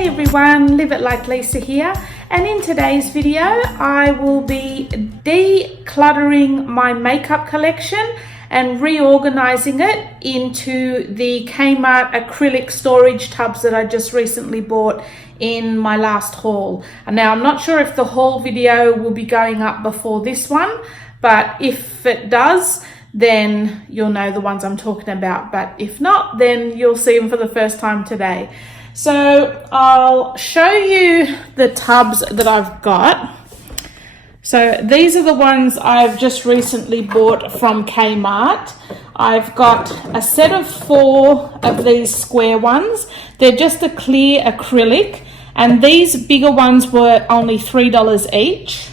Hey everyone, Live It Like Lisa here, and in today's video I will be decluttering my makeup collection and reorganizing it into the Kmart acrylic storage tubs that I just recently bought in my last haul. And now I'm not sure if the haul video will be going up before this one, but if it does, then you'll know the ones I'm talking about. But if not, then you'll see them for the first time today. So I'll show you the tubs that I've got. So these are the ones I've just recently bought from Kmart. I've got a set of 4 of these square ones. They're just a clear acrylic, and these bigger ones were only $3 each.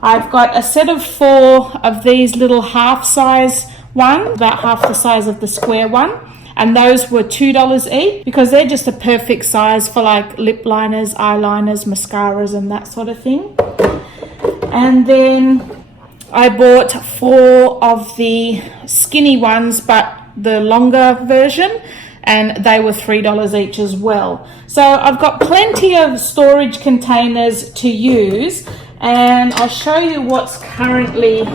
I've got a set of 4 of these little half size ones, about half the size of the square one, and those were $2 each because they're just a perfect size for like lip liners, eyeliners, mascaras and that sort of thing. And then I bought 4 of the skinny ones, but the longer version, and they were $3 each as well. So I've got plenty of storage containers to use, and I'll show you what's currently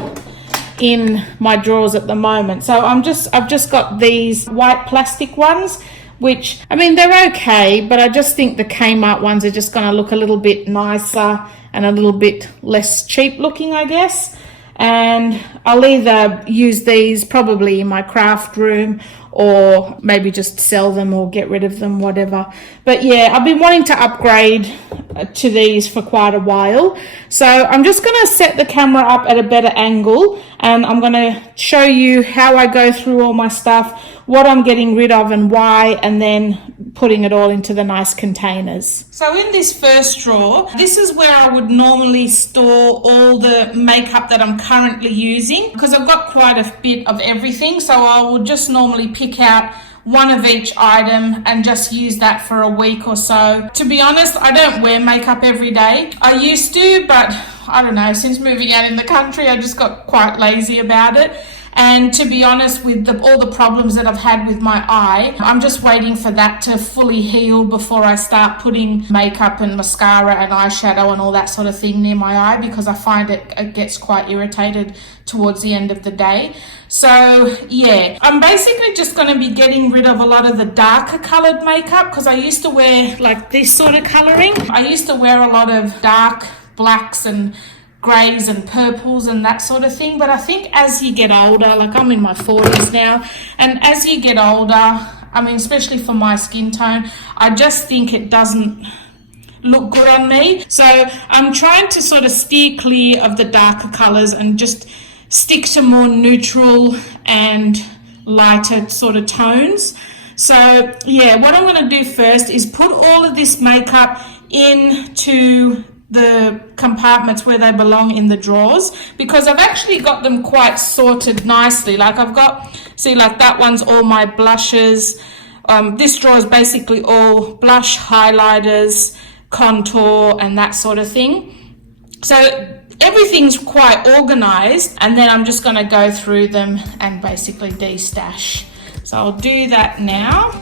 in my drawers at the moment. So I've just got these white plastic ones, which, I mean, they're okay, but I just think the Kmart ones are just going to look a little bit nicer and a little bit less cheap looking, I guess. And I'll either use these probably in my craft room or maybe just sell them or get rid of them, whatever. But yeah, I've been wanting to upgrade to these for quite a while. So I'm just going to set the camera up at a better angle, and I'm going to show you how I go through all my stuff, what I'm getting rid of and why, and then putting it all into the nice containers. So in this first drawer, this is where I would normally store all the makeup that I'm currently using, because I've got quite a bit of everything. So I would just normally pick out one of each item and just use that for a week or so. To be honest, I don't wear makeup every day. I used to, but I don't know, since moving out in the country, I just got quite lazy about it. And to be honest, with all the problems that I've had with my eye, I'm just waiting for that to fully heal before I start putting makeup and mascara and eyeshadow and all that sort of thing near my eye, because I find it gets quite irritated towards the end of the day. So yeah, I'm basically just going to be getting rid of a lot of the darker colored makeup, because I used to wear like this sort of coloring. I used to wear a lot of dark blacks and greys and purples and that sort of thing. But I think as you get older, like I'm in my 40s now, and as you get older, I mean, especially for my skin tone, I just think it doesn't look good on me. So I'm trying to sort of steer clear of the darker colors and just stick to more neutral and lighter sort of tones. So yeah, what I'm going to do first is put all of this makeup into the compartments where they belong in the drawers, because I've actually got them quite sorted nicely. Like I've got, see, like that one's all my blushes. This drawer is basically all blush, highlighters, contour and that sort of thing. So everything's quite organized, and then I'm just going to go through them and basically de-stash. So I'll do that now.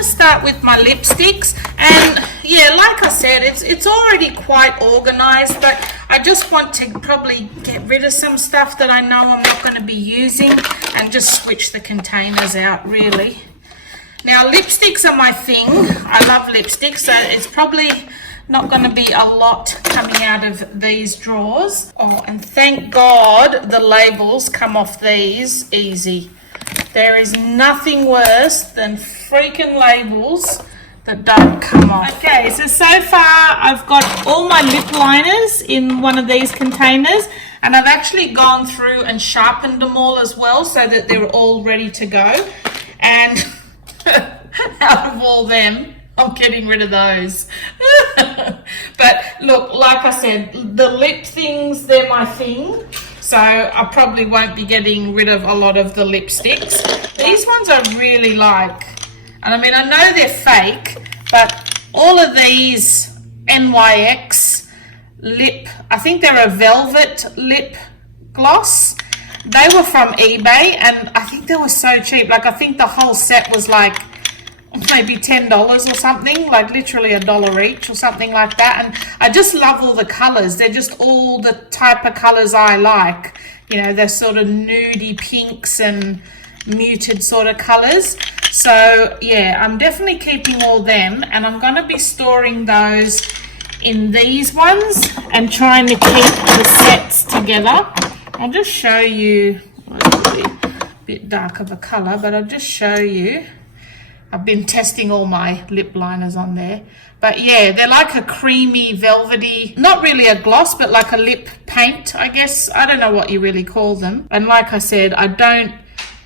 Start with my lipsticks, and yeah, like I said, it's already quite organized, but I just want to probably get rid of some stuff that I know I'm not going to be using and just switch the containers out really. Now lipsticks are my thing. I love lipsticks, so it's probably not going to be a lot coming out of these drawers. Oh, and thank God the labels come off these easy. There is nothing worse than freaking labels that don't come off. Okay, so far I've got all my lip liners in one of these containers, and I've actually gone through and sharpened them all as well so that they're all ready to go. And out of all them, I'm getting rid of those. But look, like I said, the lip things, they're my thing. So I probably won't be getting rid of a lot of the lipsticks. These ones I really like. And I mean, I know they're fake, but all of these NYX lip, I think they're a velvet lip gloss. They were from eBay, and I think they were so cheap. Like, I think the whole set was like maybe $10 or something, like literally $1 each or something like that. And I just love all the colors. They're just all the type of colors I like. You know, they're sort of nudie pinks and muted sort of colors. So yeah, I'm definitely keeping all them, and I'm going to be storing those in these ones and trying to keep the sets together. I'll just show you, well, it's really a bit dark of a color, but I'll just show you. I've been testing all my lip liners on there. But yeah, they're like a creamy, velvety, not really a gloss, but like a lip paint, I guess. I don't know what you really call them. And like I said, I don't,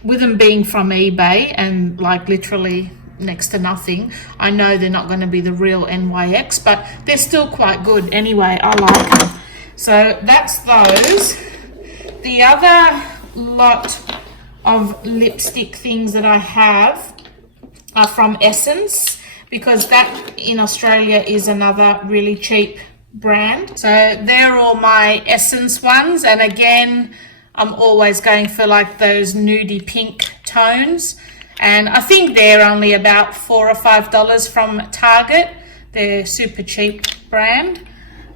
with them being from eBay and like literally next to nothing, I know they're not going to be the real NYX, but they're still quite good anyway. I like them. So that's those. The other lot of lipstick things that I have are from Essence, because that in Australia is another really cheap brand. So they're all my Essence ones, and again, I'm always going for like those nudie pink tones, and I think they're only about $4 or $5 from Target. They're super cheap brand.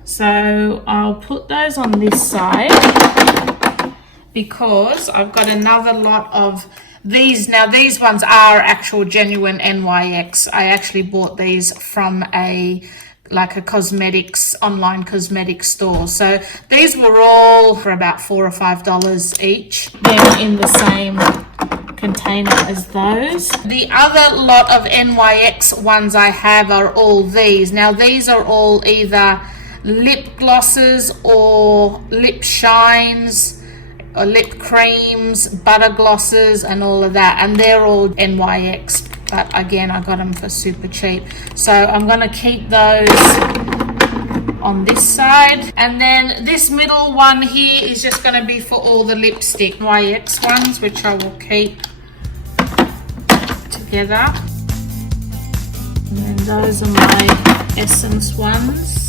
So I'll put those on this side because I've got another lot of these. Now these ones are actual genuine NYX. I actually bought these from like a cosmetics, online cosmetics store. So these were all for about $4 or $5 each. They're in the same container as those. The other lot of NYX ones I have are all these. Now these are all either lip glosses or lip shines or lip creams, butter glosses and all of that, and they're all NYX, but again I got them for super cheap. So I'm going to keep those on this side, and then this middle one here is just going to be for all the lipstick NYX ones, which I will keep together. And then those are my Essence ones.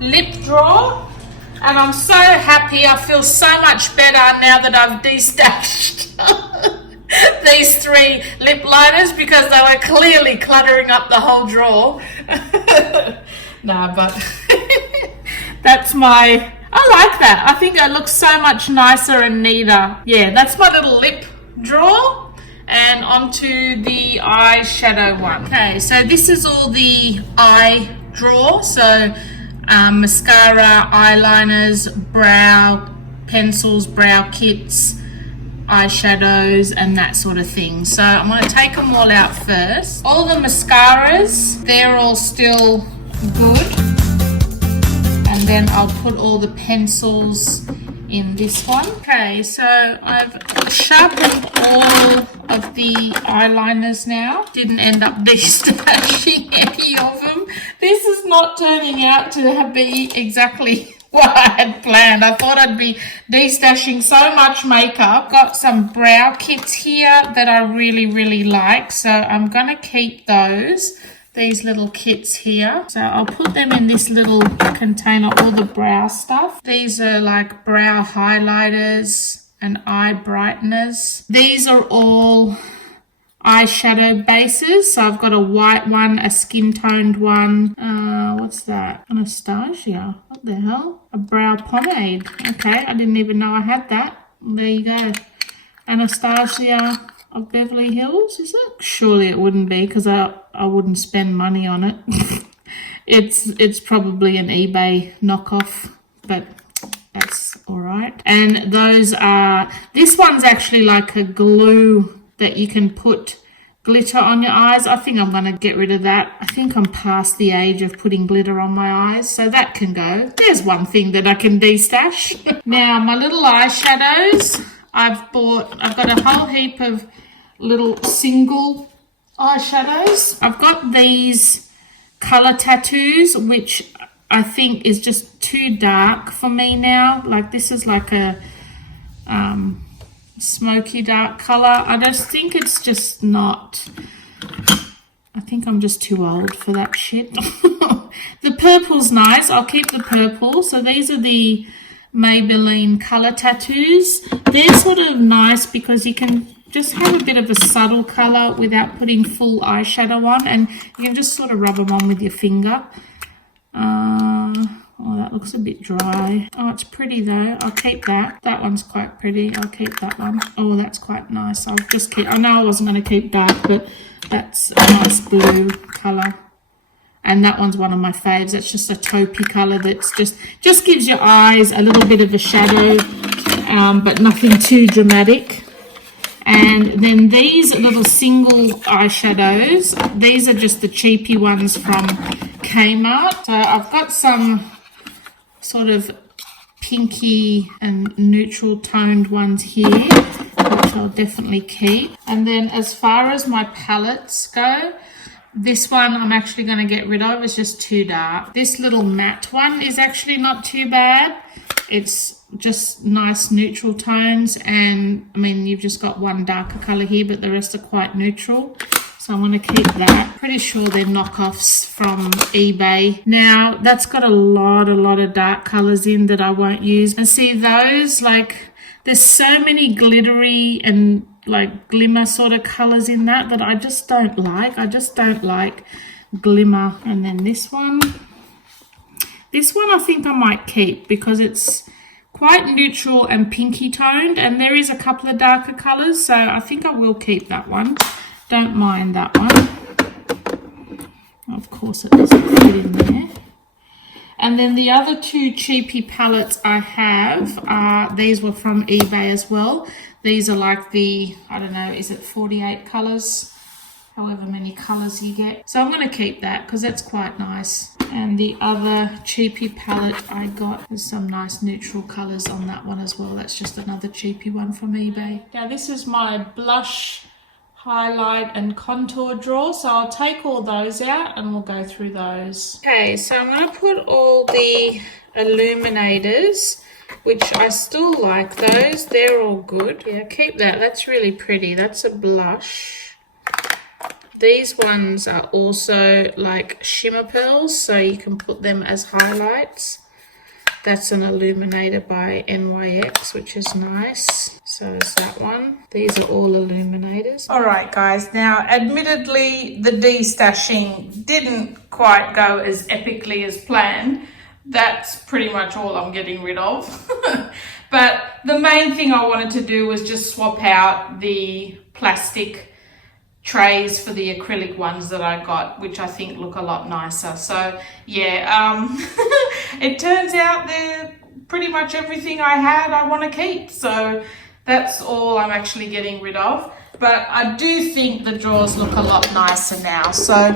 Lip drawer, and I'm so happy. I feel so much better now that I've destashed these 3 lip liners, because they were clearly cluttering up the whole drawer. No, but that's my, I like that. I think it looks so much nicer and neater. Yeah, that's my little lip drawer. And onto the eyeshadow one. Okay, so this is all the eye drawer. So mascara, eyeliners, brow pencils, brow kits, eyeshadows and that sort of thing. So I'm going to take them all out first. All the mascaras, they're all still good. And then I'll put all the pencils in this one. Okay, so I've sharpened all of the eyeliners now. Didn't end up destashing any of them. This is not turning out to be exactly what I had planned. I thought I'd be destashing so much makeup. Got some brow kits here that I really like, so I'm gonna keep those. These little kits here. So I'll put them in this little container, all the brow stuff. These are like brow highlighters and eye brighteners. These are all eyeshadow bases. So I've got a white one, a skin toned one. What's that? Anastasia. What the hell? A brow pomade. Okay, I didn't even know I had that. There you go. Anastasia of Beverly Hills, is it? Surely it wouldn't be, because I wouldn't spend money on it. It's probably an eBay knockoff, but that's all right. And those are, this one's actually like a glue that you can put glitter on your eyes. I think I'm going to get rid of that. I think I'm past the age of putting glitter on my eyes, so that can go. There's one thing that I can de-stash. Now, my little eyeshadows, I've got a whole heap of little single eyeshadows. I've got these color tattoos, which I think is just too dark for me now. Like this is like a smoky dark color. I just think it's just not, I think I'm just too old for that shit. The purple's nice. I'll keep the purple. So these are the Maybelline color tattoos. They're sort of nice because you can just have a bit of a subtle color without putting full eyeshadow on, and you can just sort of rub them on with your finger. Oh, that looks a bit dry. Oh, it's pretty though. I'll keep that. That one's quite pretty. I'll keep that one. Oh, that's quite nice. I'll just keep, I know I wasn't going to keep dark, but that's a nice blue color. And that one's one of my faves. That's just a taupey color that's just gives your eyes a little bit of a shadow, but nothing too dramatic. And then these little single eyeshadows, these are just the cheapy ones from Kmart. So I've got some sort of pinky and neutral toned ones here, which I'll definitely keep. And then as far as my palettes go, this one I'm actually going to get rid of. It's just too dark. This little matte one is actually not too bad. It's just nice neutral tones, and I mean you've just got one darker color here, but the rest are quite neutral. So I'm going to keep that. Pretty sure they're knockoffs from eBay. Now that's got a lot of dark colors in that I won't use. And see those, like there's so many glittery and like glimmer sort of colors in that I just don't like. I just don't like glimmer. And then this one I think I might keep because it's quite neutral and pinky toned, and there is a couple of darker colors, so I think I will keep that one. Don't mind that one. Of course it doesn't fit in there. And then the other two cheapy palettes I have, these were from eBay as well. These are like the, I don't know, is it 48 colors? However many colors you get. So I'm going to keep that because that's quite nice. And the other cheapy palette I got has some nice neutral colors on that one as well. That's just another cheapy one from eBay. Now this is my blush, highlight and contour drawer, so I'll take all those out and we'll go through those. Okay, so I'm going to put all the illuminators, which I still like those. They're all good. Yeah, keep that. That's really pretty. That's a blush. These ones are also like shimmer pearls, so you can put them as highlights. That's an illuminator by NYX, which is nice. So is that one. These are all illuminators. All right, guys. Now, admittedly, the destashing didn't quite go as epically as planned. That's pretty much all I'm getting rid of. But the main thing I wanted to do was just swap out the plastic trays for the acrylic ones that I got, which I think look a lot nicer. So yeah, it turns out they're pretty much everything I had I want to keep, so that's all I'm actually getting rid of. But I do think the drawers look a lot nicer now. So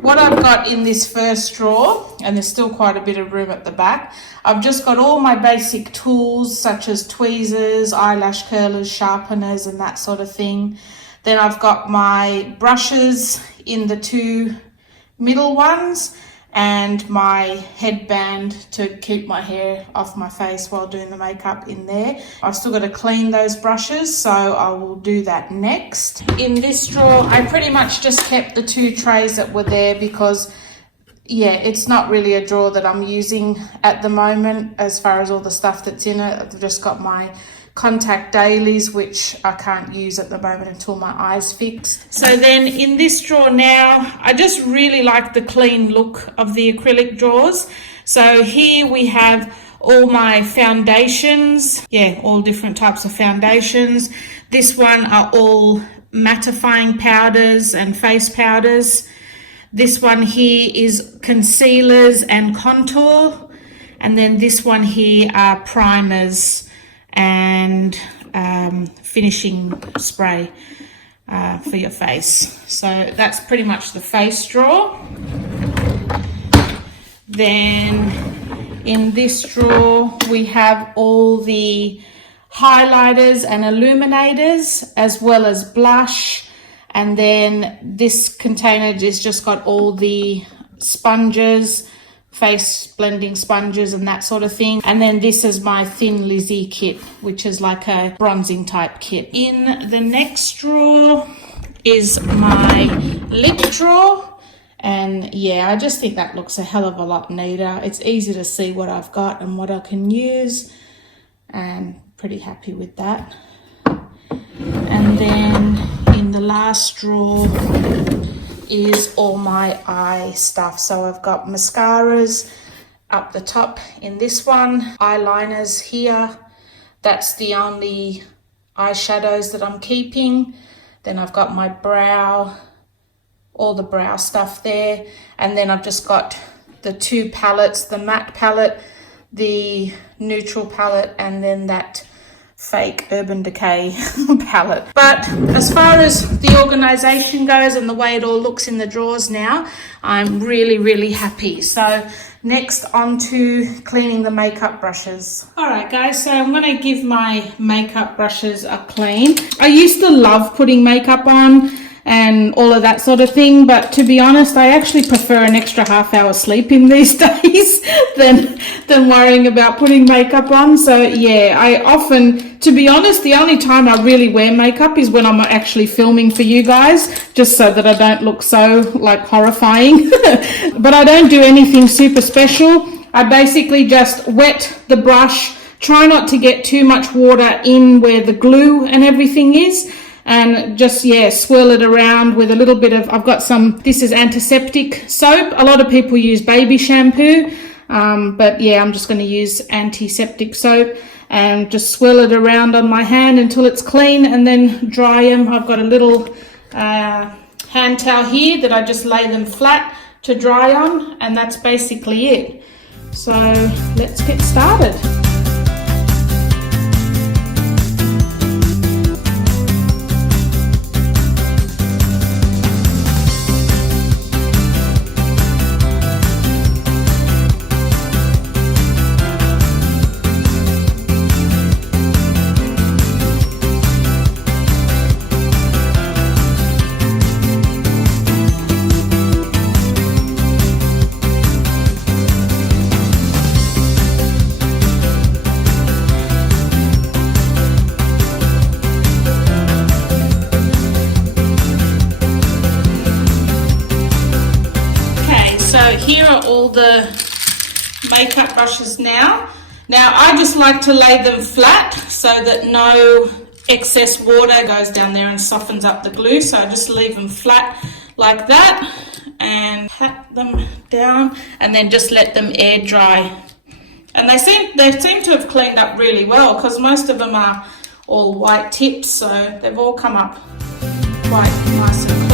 what I've got in this first drawer, and there's still quite a bit of room at the back, I've just got all my basic tools such as tweezers, eyelash curlers, sharpeners and that sort of thing. Then I've got my brushes in the two middle ones and my headband to keep my hair off my face while doing the makeup in there. I've still got to clean those brushes, so I will do that next. In this drawer, I pretty much just kept the two trays that were there because, yeah, it's not really a drawer that I'm using at the moment as far as all the stuff that's in it. I've just got my contact dailies, which I can't use at the moment until my eyes fix. So then in this drawer now, I just really like the clean look of the acrylic drawers. So here we have all my foundations, yeah, all different types of foundations. This one are all mattifying powders and face powders. This one here is concealers and contour, and then this one here are primers and finishing spray for your face. So that's pretty much the face drawer. Then in this drawer we have all the highlighters and illuminators as well as blush, and then this container has just got all the sponges, face blending sponges and that sort of thing. And then this is my Thin Lizzy kit, which is like a bronzing type kit. In the next drawer is my lip drawer. And yeah, I just think that looks a hell of a lot neater. It's easy to see what I've got and what I can use, and pretty happy with that. And then in the last drawer is all my eye stuff. So I've got mascaras up the top in this one, eyeliners here. That's the only eyeshadows that I'm keeping. Then I've got my brow, all the brow stuff there. And then I've just got the two palettes, the matte palette, the neutral palette, and then that fake Urban Decay palette. But as far as the organization goes and the way it all looks in the drawers now, I'm really happy. So next, on to cleaning the makeup brushes. All right guys, so I'm going to give my makeup brushes a clean. I used to love putting makeup on and all of that sort of thing, but to be honest, I actually prefer an extra half-hour sleep in these days than worrying about putting makeup on. So yeah, I often, to be honest, the only time I really wear makeup is when I'm actually filming for you guys, just so that I don't look so like horrifying. But I don't do anything super special. I basically just wet the brush, try not to get too much water in where the glue and everything is, and just, yeah, swirl it around with a little bit of, I've got some, this is antiseptic soap. A lot of people use baby shampoo, but yeah, I'm just going to use antiseptic soap and just swirl it around on my hand until it's clean, and then dry them. I've got a little hand towel here that I just lay them flat to dry on, and that's basically it. So let's get started. Here are all the makeup brushes now. Now I just like to lay them flat so that no excess water goes down there and softens up the glue. So I just leave them flat like that and pat them down, and then just let them air dry. And they seem to have cleaned up really well, because most of them are all white tips, so they've all come up quite nice and clean.